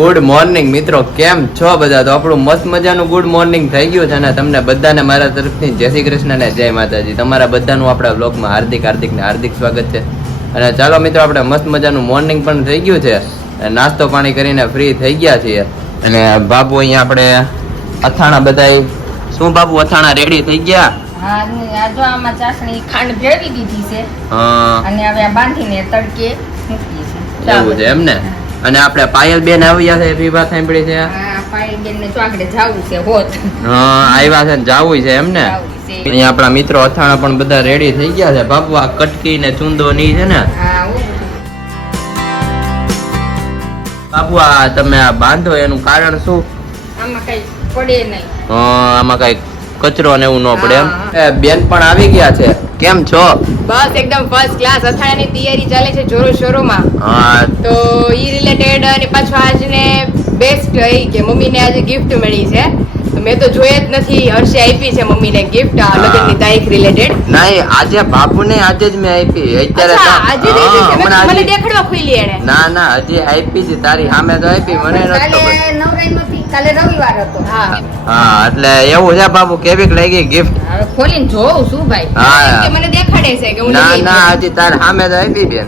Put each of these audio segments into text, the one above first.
Good morning મિત્રો. કેમ છો બધા? તો આપણું મસ્ત મજાનું ગુડ મોર્નિંગ થઈ ગયું છે અને તમને બધાને મારા તરફથી જય શ્રી કૃષ્ણ અને જય માતાજી. તમારા બધાનું આપણા બ્લોગમાં હાર્દિક હાર્દિક ને હાર્દિક સ્વાગત છે. અને ચાલો મિત્રો આપણે મસ્ત મજાનું મોર્નિંગ પણ થઈ ગયું છે. અને નાસ્તો પાણી કરીને ફ્રી થઈ ગયા છીએ. અને બાબુ અહીંયા આપણે અથાણા બધા શું બાબુ? અથાણા રેડી થઈ ગયા? આમાં ચાસણી ખાંડ ભેળવી દીધી છે. અને હવે બાંધીને તડકે મૂકીએ છે એવું છે એમ ને? અને આપણે પાયલ બેન આવ્યા છે એવી વાત સાંભળી છે? આવ્યા છે ને જાવું છે એમ ને? અહીંયા આપણા મિત્રો અથાણા પણ બધા રેડી થઈ ગયા છે. બાપુ આ કટકી ને ચૂંદો ની છે ને? બાપુઆ બાપુ આ તમે આ બાંધો એનું કારણ શું? આમાં કઈ પડે નહીં. આમાં કઈ કચરો ને એવું ન પડે એમ. એ, બેન પણ આવી ગયા છે. કેમ છો? બસ એકદમ ફર્સ્ટ ક્લાસ અથાણાની તૈયારી ચાલે છે જોરો શોરોમાં. હા. તો ઈ રિલેટેડ અને પાછું આજને બેસ્ટ રહી કે મમ્મીને આજે ગિફ્ટ મળી છે. તો મેં તો જોઈ જ નથી. હર્ષે આપી છે મમ્મીને ગિફ્ટ આ. લગ્નની તારીખ રિલેટેડ નહીં આજે બાપુ ને આજે જ મેં આપી. અત્યારે આજે છે? મને દેખાડવા ખુલી એને. ના ના હજી આપી છે. તારી સામે તો આપી. મને નથી કાલે રવિવાર હતો. હા. હા એટલે એવું છે બાબુ કેવીક લાગી ગિફ્ટ હવે ખોલીને જોઉં શું ભાઈ. હા. કે મને દેખાડે છે કે હું ના ના હજી તાર સામે તો આવી બેન.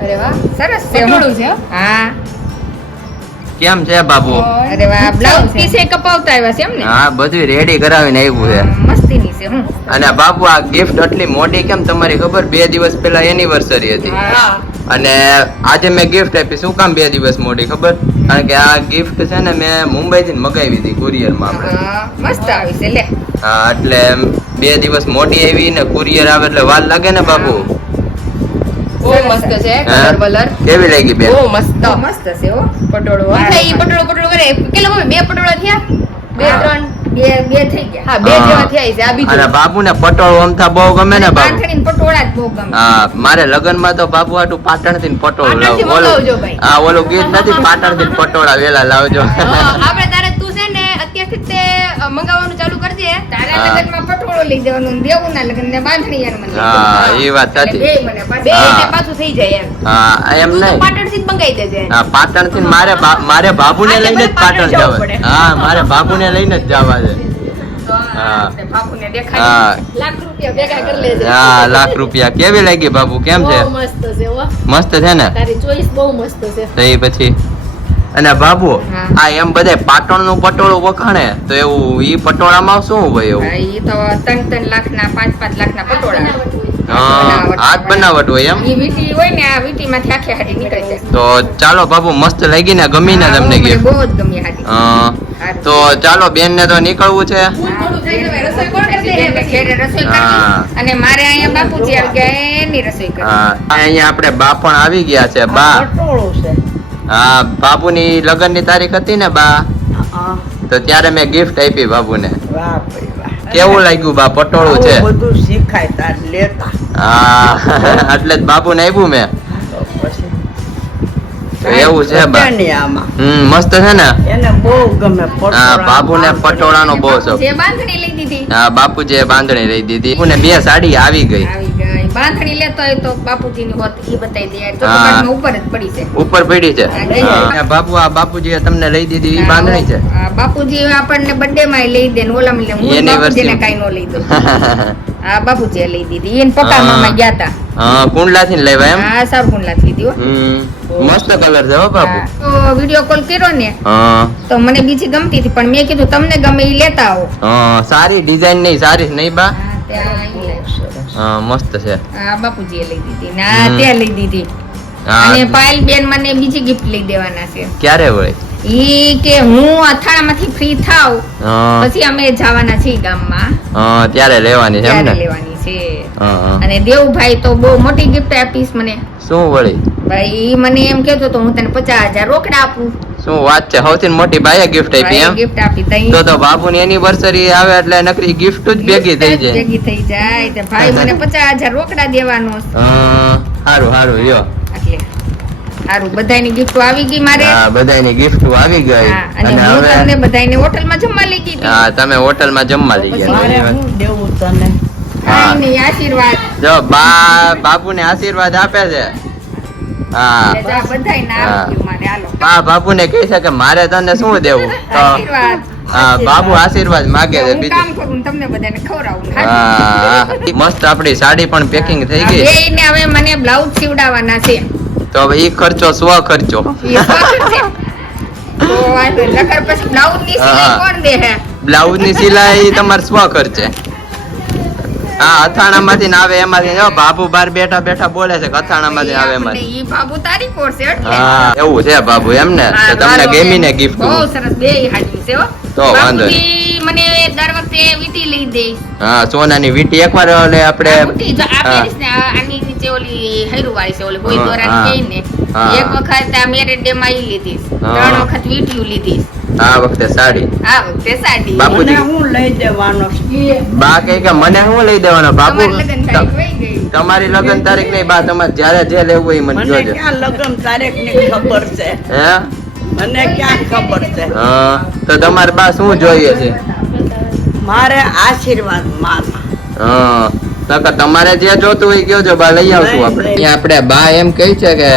અરે વાહ સરસ છે મોડું છે હા. કેમ છે બાબુ અરે વાહ બ્લાઉઝ પીસે કપાવતા આવ્યા છે એમ ને? હા બધું રેડી કરાવીને આવ્યું છે. મસ્તીની છે હું. અને બાબુ આ ગિફ્ટ આટલી મોટી કેમ? તમારી ખબર બે દિવસ પહેલા એનિવર્સરી હતી. હા. અને આજે મેં ગિફ્ટ આપી. શું કામ બે દિવસ મોડી ખબર? કારણ કે આ ગિફ્ટ છે ને મેં મુંબઈ થી મગાવી હતી કુરિયરમાં આપણે. હા, મસ્ત આવી છે લે. હા એટલે બે દિવસ મોટી આવી ને કુરિયર આવે એટલે વાર લાગે ને બાપુ? બહુ મસ્ત છે? કલર કેવી લાગી બેન? બહુ મસ્ત. મસ્ત છે હો. પટોળો એટલે ઈ પટોળો પટોળો કરે. કેટલા બે પટોળા થયા? બે ત્રણ? બે બે થઈ ગયા. હા બે જેવા થયા છે આ બીજું. અને બાપુ ને પટોળું બહુ ગમે ને બાપુ? પાથરીને પટોળા જ બહુ ગમે. હા મારે લગ્નમાં તો બાપુ આટું પાટણથી પટોળ લાવું. ઓલું. હા ઓલું ગીત નથી પાટણથી પટોળા વેલા લાવજો. આપણે તારે તું છે ને અત્યારથી તે મંગાવવાનું ચાલુ કરજે તારા. લગ્નમાં પટોળો લઈ જવાનું ને દેવુંના લગ્ન ને બાંધણી મને. હા, એ વાત સાચી. એટલે મને પાછું- એટલે પાછું થઈ જાય એમ. હા એમ નહીં. પાટણથી જ મંગાવી દેજે. હા પાટણથી મારે બા- મારે બાબુને લઈને જ પાટણ જવું હા મારે બાબુને લઈને જ જવા છે લાખ રૂપિયા ભેગા કરી લેજે. હા લાખ રૂપિયા. કેવી લાગી બાબુ? કેમ છે? મસ્ત છે હો. મસ્ત છે ને? તારી ચોઈસ બહુ મસ્ત છે. પછી? અને બાબુ આ એમ બધે પાટણનું પટોળું વખાણે તો એવું ઈ પટોળામાં શું હોય એવું? ઈ તો ત્રણ ત્રણ લાખના પાંચ પાંચ લાખના પટોળા. હા હાથ બનાવટ હોય એમ? ઈ હોય ને આ વીંટીમાંથી આખી હાડી નીકળે છે તો ચાલો બાબુ મસ્ત લાગી ને ગમી ને તમને મને બહુ જ ગમી હાડી. તો ચાલો બેન ને તો નીકળવું છે. અને મારે અહીંયા બાપુજી આવી ગયા એની રસોઈ કરવી. અહીંયા આપણે બા પણ આવી ગયા છે બા. હા બાબુની લગ્નની તારીખ હતી ને બા? તો ત્યારે મેં ગિફ્ટ આપી બાબુને વાહ ભાઈ વાહ. કેવું લાગ્યું બા? પટોળું છે? બધું શીખાય તાર લેતા. હા એટલે જ બાબુને આપ્યું મેં. તો એવું છે બા. હમ મસ્ત છે ને? એને બહુ ગમે હા પટોળાનો બહુ શોખ. જે બાંધણી લઈ દીધી. હા બાપુજીએ બાંધણી લઈ દીધી. બાપુને બે સાડી આવી ગઈ. બાંધણી લેતો હોય તો બાપુજીની હોત એ બતાવી દે. તો. ઉપર જ પડી છે. ઉપર પડી છે. અને બાપુ આ બાપુજી તમને લઈ દીધી એ બાંધણી છે. બાપુજી આપણને બર્થડે માં લઈ દે ને ઓલામાં લે હું. બાપુજીને કાંઈ નો લઈ દઉં. હા બાપુજીએ લઈ દીધી. એને પપ્પા મામા ગયા તા. હા કુંડલા થી લેવા એમ? હા સારકુંડલા કુંડલા થી દીધો મસ્ત કલર છે હો બાપુ. તો વીડિયો કોલ કર્યો ને હા. તો મને બીજી ગમતી હતી પણ મેં કીધું તમને ગમે એ લેતા આવો. હા સારી ડિઝાઇન નહીં સારી નહીં બા. મસ્ત છે. હા બાપુજીએ લઈ દીધી. ના. ત્યાં લઈ દીધી. અને પાયલ બેન મને બીજી ગિફ્ટ લઈ દેવાના છે. ક્યારે વળી ઈ કે હું અથાણામાંથી ફ્રી થાવ પછી અમે જવાના છીએ ગામમાં. હા ત્યારે લેવાની છે ત્યારે લેવાની છે. અને દેવભાઈ તો બહુ મોટી ગિફ્ટ આપીશ મને. શું વળી? ભાઈ મને એમ કહેતો તો હું તને પચાસ હજાર રોકડા આપું. શું વાત છે? સૌથી મોટી ભાઈ ગિફ્ટ આપી એમ? ગિફ્ટ આપી તઈ તો તો બાપુની એનિવર્સરી આવે એટલે નકરી ગિફ્ટ જ ભેગી થઈ જાય. ભેગી થઈ જાય. તો ભાઈ મને પચાસ હજાર રોકડા દેવાનો હા સારું સારું લ્યો. સારું બધાની ગિફ્ટો આવી ગઈ મારે. હા બધાની ગિફ્ટ આવી ગઈ. અને અને હું તમને હવે બધાને હોટલમાં જમવા લઈ ગઈ હા તમે હોટલમાં જમવા લઈ ગયા. શું દેવું તને? હા. આશીર્વાદ. જો બા બાપુને આશીર્વાદ આપે છે. હા. બા બાપુને કહે છે મારે તને શું દેવું? હા બાબુ આશીર્વાદ માગે છે બીજું કામ કરું ને તમને બધાને ખવડાવું. હા. મસ્ત આપણી સાડી પણ પેકિંગ થઈ ગઈ. હવે મને બ્લાઉઝ સીવડાવવાના છે. તો હવે એ ખર્ચો સ્વ ખર્ચો. નહીં. બ્લાઉઝની સિલાઈ તમારે સ્વ ખર્ચે. હા અથાણા માંથી આવે એમાંથી. જો બાબુ બાર બેઠા બેઠા બોલે છે અથાણા માંથી આવે એમાં એમાંથી. બાબુ તારી કોર્સ એટલે. હા એવું છે બાબુ એમ ને? તમને ગેમી ને ગિફ્ટ બહુ સરસ બે હાડી છે હો. તો વાંધો બાપુજી મને દર વખતે વીટી લઈ દે હા સોનાની વીટી એકવાર ઓલે આપણે વીટી જો આ પહેરીશ ને આની નીચે ઓલી હૈરુ વાળી છે ઓલી કોઈ દોરા કે ને એક વખત આ મેરેજ ડે માં ઈ લીધી ત્રણ વખત વીટીયું લીધી આ વખતે સાડી. આ વખતે સાડી. બાપુજી. હું લઈ દેવાનો? બા કહે કે મને હું લઈ દેવાનો? બાપુ તમારી લગ્ન તારીખ નહીં બા તમારે જ્યારે જે લેવું હોય એ મને મને જોજો. ક્યાં લગ્ન તારીખની ખબર છે? હે? મને ક્યાં ખબર છે? હા તો તમારે બા શું જોઈએ છે? મારે આશીર્વાદ હા નકર તમારે જે જોતું હોય કયો બા લઈ આવશું આપણે. આપણે બા એમ કહે છે કે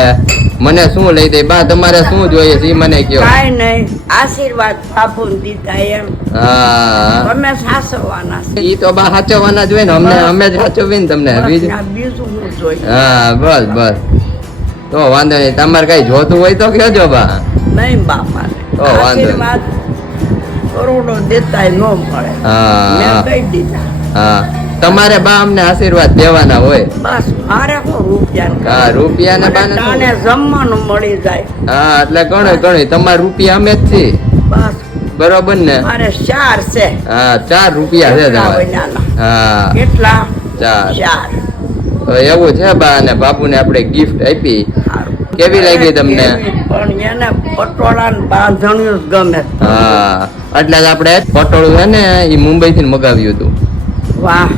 મને શું લઈ દે? બા તમારે શું જોઈએ છે? એ મને કયો. કાઈ નહીં આશીર્વાદ બાપુ દીધા એમ. હા. તમે સાચવવાના છે. ઈ તો બા સાચવવાના જ હોય ને અમને અમે જ સાચવીને તમને બીજું? હું બસ બસ. તો વાંધો નહીં તમારે કઈ જોતું હોય તો કહેજો બા. નહીં બાપા તો વાંધો આશીર્વાદ કરોડો દેતા ન મળે. હા. કહી દીધા. હા. તમારે બા અમને આશીર્વાદ દેવાના હોય. બસ મારે હું રૂપિયા હા રૂપિયા ને બાને તાને જમવાનું મળી જાય. હા એટલે ઘણું ઘણું. તમારે રૂપિયા અમે જ છીએ. બસ. બરોબર ને? મારે ચાર છે. હા ચાર રૂપિયા છે તમારે. હા. કેટલા? ચાર. ચાર. એવું છે બા અને બાપુને આપણે ગિફ્ટ આપી. સારું. કેવી લાગી તમને? પણ એને પટોળા ને બાંધણીયું જ ગમે. હા એટલે જ આપણે પટોળું છે ને એ મુંબઈ થી મગાવ્યું હતું. વાહ.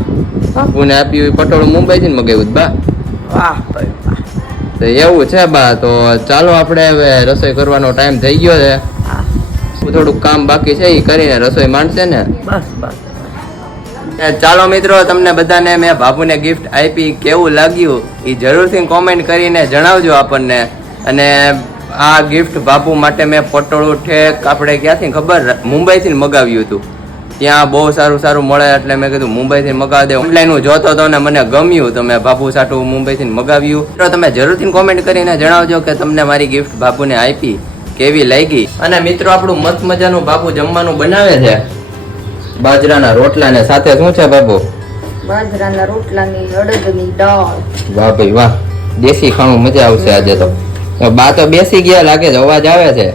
બાપુને આપ્યું પટોળું મુંબઈ થી મગાવ્યું બા. વાહ તો એવું છે બા. તો ચાલો આપણે હવે રસોઈ કરવાનો ટાઈમ થઈ ગયો છે. થોડુંક કામ બાકી છે એ કરીને રસોઈ માંડશે ને? બસ બસ. ચાલો મિત્રો, તમને બધાને મેં બાપુને ગિફ્ટ આપી. કેવું લાગ્યું? એ જરૂરથી કોમેન્ટ કરીને જણાવજો આપણને. અને આ ગિફ્ટ બાપુ માટે મેં પટોળું ઠેક આપણે ક્યાંથી ખબર? મુંબઈથી મગાવ્યું હતું. ત્યાં બહુ સારું સારું મળે એટલે મેં કીધું મુંબઈથી મગાવી દે. ઓનલાઈન હું જોતો હતો ને મને ગમ્યું તો મેં બાપુ સાટું મુંબઈથી મગાવ્યું. તો તમે જરૂરથી કોમેન્ટ કરીને જણાવજો કે તમને મારી ગિફ્ટ બાપુને આપી કેવી લાગી. અને મિત્રો, આપણું મસ્ત મજાનું બાપુ જમવાનું બનાવે છે. બાજરાના રોટલા ને સાથે શું છે બાબુ બાજરાના રોટલાની અડદની દાળ. વાહ ભાઈ વાહ. દેશી ખાણું મજા આવશે આજે તો. બા તો બેસી ગયા લાગે છે અવાજ આવે છે.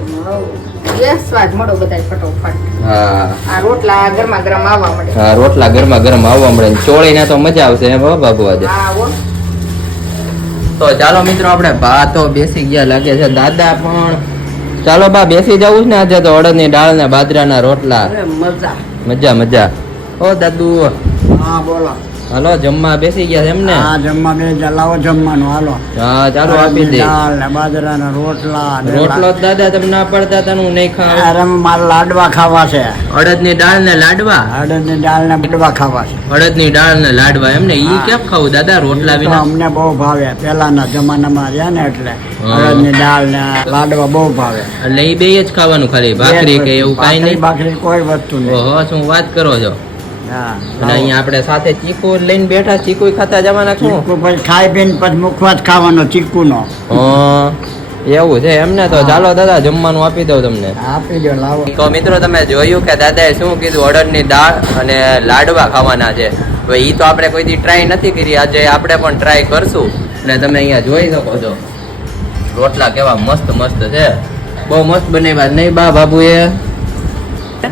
રોટલા ગરમા ગરમ આવવા મળે. ચોળી ચોળીને તો મજા આવશે એમ બાબુ આજે. તો ચાલો મિત્રો આપણે બા તો બેસી ગયા લાગે છે દાદા પણ ચાલો બા બેસી જવું છે ને આજે તો અડદની દાળ ને બાજરાના રોટલા. મજા. મજા મજા ઓ દાદુ હા બોલો હાલો જમવા બેસી ગયા છે એમ ને હા જમવા બે લાવો જમવાનું હાલો. હા ચાલો આપી દે. દાળ ને બાજરાના રોટલા રોટલો દાદા તમને ના પડતા તને હું નહીં ખાવ. અરે મારે લાડવા ખાવા છે. અડદની દાળ ને લાડવા? અડદની દાળ ને લાડવા ખાવા છે. અડદની દાળ ને લાડવા એમને? ઈ. કેમ ખાવું દાદા રોટલા વિના? અમને બહુ ભાવે. પહેલાના જમાનામાં રહ્યા ને એટલે. અડદની દાળ ને લાડવા બહુ ભાવે. એટલે ઈ બે જ ખાવાનું ખાલી ભાખરી કે એવું કઈ નહીં? ભાખરી કોઈ વસ્તુ નહીં. ઓહો શું વાત કરો છો? અને. અહીંયા આપણે સાથે ચીકુ લઈને બેઠા ચીકુ ખાતા જવાના ચીકુ પછી ખાઈ પીને પછી મુખવા ખાવાનો ચીકુનો. હા, એવું છે એમને તો. ચાલો દાદા જમવાનું આપી દઉં તમને. આપી દો લાવો. તો મિત્રો તમે જોયું કે દાદાએ શું કીધું? અડદની દાળ અને લાડવા ખાવાના છે. હવે ઈ તો આપણે કોઈ દી ટ્રાય નથી કરી. આજે આપણે પણ ટ્રાય કરશું. અને તમે અહીંયા જોઈ શકો છો. રોટલા કેવા મસ્ત મસ્ત છે. બહુ મસ્ત બનાવ્યા નહીં બા બાબુએ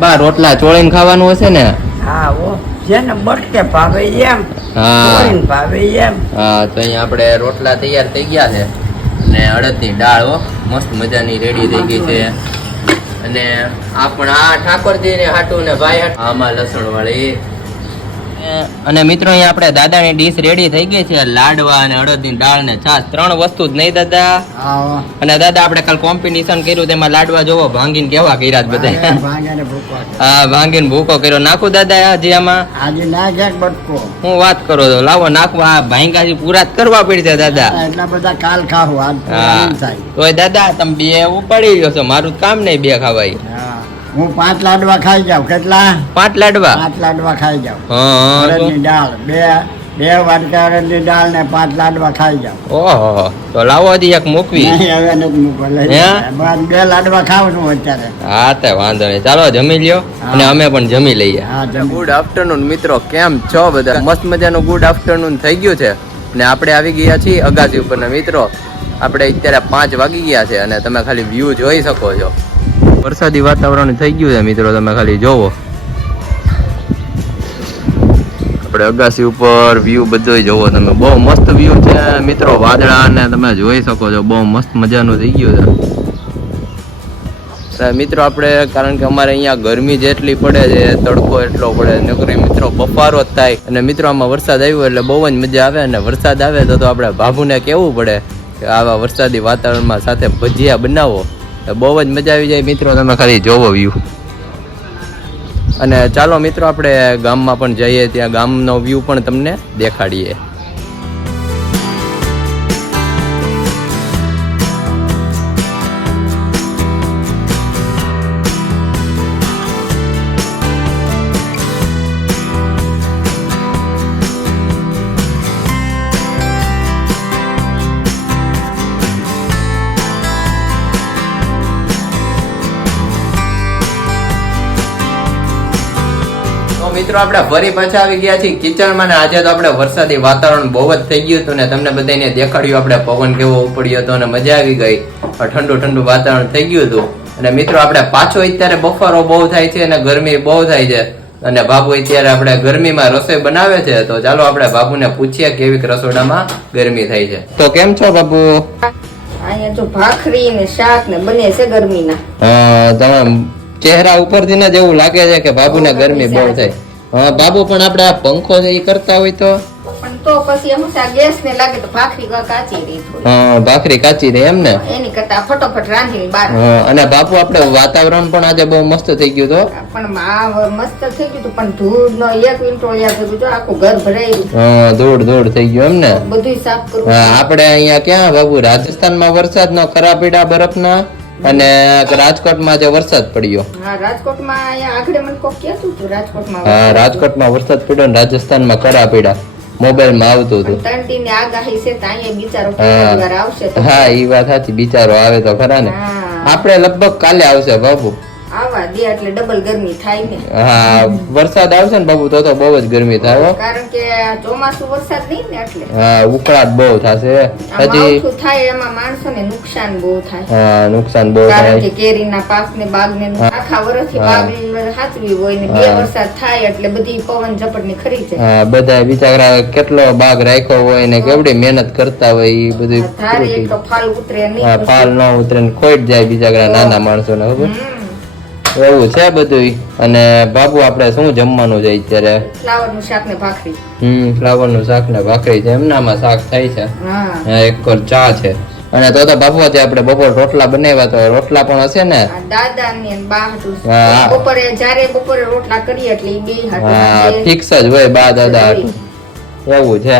બા રોટલા ચોળીને ખાવાનું હશે ને? હા ઓ જેને બટકે ભાવે એમ હા. ભાવે એમ. હા તો અહીંયા આપણે રોટલા તૈયાર થઈ ગયા છે. અને અડદની દાળ હો. મસ્ત મજાની રેડી થઈ ગઈ છે. અને આ પણ આ ઠાકોરજી ને હાટું ને ભાઈ આમાં લસણ વાળી અને મિત્રો અહીંયા આપણે દાદાની ડીશ રેડી થઈ ગઈ છે. લાડવા અને અડદની દાળ ને છાશ. ત્રણ વસ્તુ જ નહીં દાદા. અને દાદા આપણે કાલ કોમ્પિટિશન કર્યું તેમાં લાડવા જોવો ભાંગીને કેવા કર્યા જ બધા? હા ભાંગીને ભૂકો કર્યો. નાખું દાદા હજી આમાં? હું વાત કરો તો લાવો નાખવા આ ભાંગાજી પૂરા જ કરવા પડશે દાદા. એટલા બધા કાલ ખાવું હા. તોય દાદા તમે બે ઉપાડી ગયો છો. મારું કામ નહીં બે ખાવાય. હા. પાંચ લાડવા ખાઈ જાઉં. કેટલા? પાંચ લાડવા? પાંચ લાડવા ખાઈ જાઉં. હા દાળ. બે બે વાટકા અરદની દાળ ને પાંચ લાડવા ખાઈ જાઉં. ઓહો તો લાવો હજી એક મૂકવી. નહીં હવે નથી મૂકવા. લઈ જાય. બે લાડવા ખાવ છું અત્યારે. હા તે વાંધો નહીં. ચાલો જમી લ્યો. અને અમે પણ જમી લઈએ. હા ગુડ આફ્ટરનૂન મિત્રો. કેમ છો બધા? મસ્ત મજાનું ગુડ આફ્ટરનૂન થઈ ગયું છે. ને આપણે આવી ગયા છીએ અગાસી ઉપરના. મિત્રો આપણે અત્યારે પાંચ વાગી ગયા છે અને તમે ખાલી વ્યૂ જોઈ શકો છો. વરસાદી વાતાવરણ થઈ ગયું છે મિત્રો, તમે ખાલી જોવો. આપણે અગાસી ઉપર વ્યૂ બધો જોવો તમે. બહુ મસ્ત વ્યૂ છે મિત્રો વાદળા ને તમે જોઈ શકો છો. બહુ મસ્ત મજાનું થઈ ગયું છે. મિત્રો, આપણે, કારણ કે અમારે અહીંયા ગરમી જેટલી પડે છે, તડકો એટલો પડે નકરી મિત્રો બફારો જ થાય. અને મિત્રો, આમાં વરસાદ આવ્યો એટલે બહુ જ મજા આવે અને વરસાદ આવે તો તો આપણે બાબુને કહેવું પડે કે આવા વરસાદી વાતાવરણમાં સાથે ભજીયા બનાવો. બહુ જ મજા આવી જાય મિત્રો તમે ખાલી જોવો વ્યૂ અને ચાલો મિત્રો, આપણે ગામમાં પણ જઈએ, ત્યાં ગામનો વ્યૂ પણ તમને દેખાડીએ. મિત્રો આપણે ફરી પાછા આવી ગયા છીએ કિચનમાં ને આજે તો આપણે વરસાદી વાતાવરણ બહુ જ થઈ ગયું હતું ને તમને બધાને દેખાડ્યું આપણે પવન કેવો ઉપડ્યો હતો અને મજા આવી ગઈ. ઠંડુ ઠંડુ વાતાવરણ થઈ ગયું હતું. અને મિત્રો આપણે પાછો અત્યારે બફારો બહુ થાય છે અને ગરમી બહુ થાય છે. અને બાબુ અત્યારે આપણે ગરમીમાં રસોઈ બનાવે છે. તો ચાલો આપણે બાબુને પૂછીએ કેવી રસોડામાં ગરમી થાય છે. તો કેમ છો બાબુ? અહીંયા જો ભાખરી ને શાક ને બને છે ગરમીના. તમે ચહેરા ઉપરથી જ એવું લાગે છે કે બાબુને ગરમી બહુ થાય. હા બાબુ પણ આપણે આ પંખો છે એ કરતા હોય તો? પણ તો પછી એમ છે ગેસ ને લાગે તો ભાખરી કાચી રહી હા, ભાખરી કાચી રહે એમ ને? એની કરતા ફટોફટ રાંધીને બાર હા, અને બાપુ આપણે વાતાવરણ પણ આજે બહુ મસ્ત થઈ ગયું તો? પણ આ મસ્ત થઈ ગયું તું પણ ધૂળ નો એક વિંટોળિયા ભેગું જો આખું ઘર ભરાયું હા, ધૂળ ધૂળ થઈ ગયું એમ ને? બધું સાફ કરવું હા, આપણે અહીંયા ક્યાં બાબુ? રાજસ્થાનમાં વરસાદનો ખરા પીડા બરફના? અને રાજકોટમાં જે વરસાદ પડ્યો. હા રાજકોટમાં અહીંયા આગળ મને કોક કહેતું હતું રાજકોટમાં હા રાજકોટમાં વરસાદ પડ્યો ને રાજસ્થાનમાં ખરા પીડા મોબાઈલમાં આવતું હતું. ત્રણ આગાહી છે તો અહીંયા બિચારો હા. આવશે હા એ વાત સાચી. બિચારો આવે તો ખરા ને. આપણે લગભગ કાલે આવશે બાબુ આવા દે એટલે ડબલ ગરમી થાય ને. હા વરસાદ આવશે ને બાબુ તો તો બહુ જ ગરમી થાય કારણ કે ચોમાસું વરસાદ નહીં ને એટલે. હા ઉકળાટ બહુ થશે. હજી થાય એમાં માણસોને નુકસાન બહુ થાય. હા નુકસાન બહુ કારણ કે કેરીના પાક ને બાગ ને આખા વર્ષથી. બાગ હાચવી હોય ને બે વરસાદ થાય એટલે બધી પવન ઝપટની ખરી જાય. હા બધા બિચારા કેટલો બાગ રાખ્યો હોય ને કેવડી મહેનત કરતા હોય એ બધું ફાલ ઉતરે નહીં ફાલ ન ઉતરે ને ખોટ જાય બિચારા નાના માણસો ને ખબર. એવું છે બધું અને બાબુ આપણે શું જમવાનું છે અત્યારે? ફ્લાવરનું શાક ને ભાખરી. હમ ફ્લાવરનું શાક ને ભાખરી છે. એમનામાં શાક થાય છે. એક કોર ચા છે. અને તો તો બાપુ આજે આપણે બપોર રોટલા બનાવ્યા તો રોટલા પણ હશે ને? દાદા ને બા હાટુ હા. બપોરે જ્યારે બપોરે રોટલા કરીએ એટલે બે હાટુ હા ફિક્સ જ હોય બા દાદા. એવું છે.